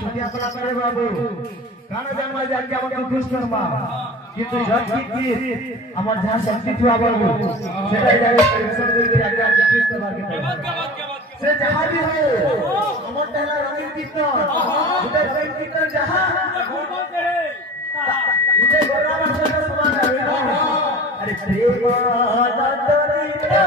ছুটিয়া করা করে বাবু কারণ জানবা যে আজকে আমাকে খুশ করবা কিন্তু যতক্ষণ আমার যা শক্তি থুয়া বাবু সেটাই জায়গায় পরিশ্রম করতে আজকে খুশ করবার কে সে যাহা भी हो আমার তেলা রঙিন কীর্তন উদে প্রেম কীর্তন যাহা উদে গোরাবার সাথে সমান হবে আরে প্রেম দরিতা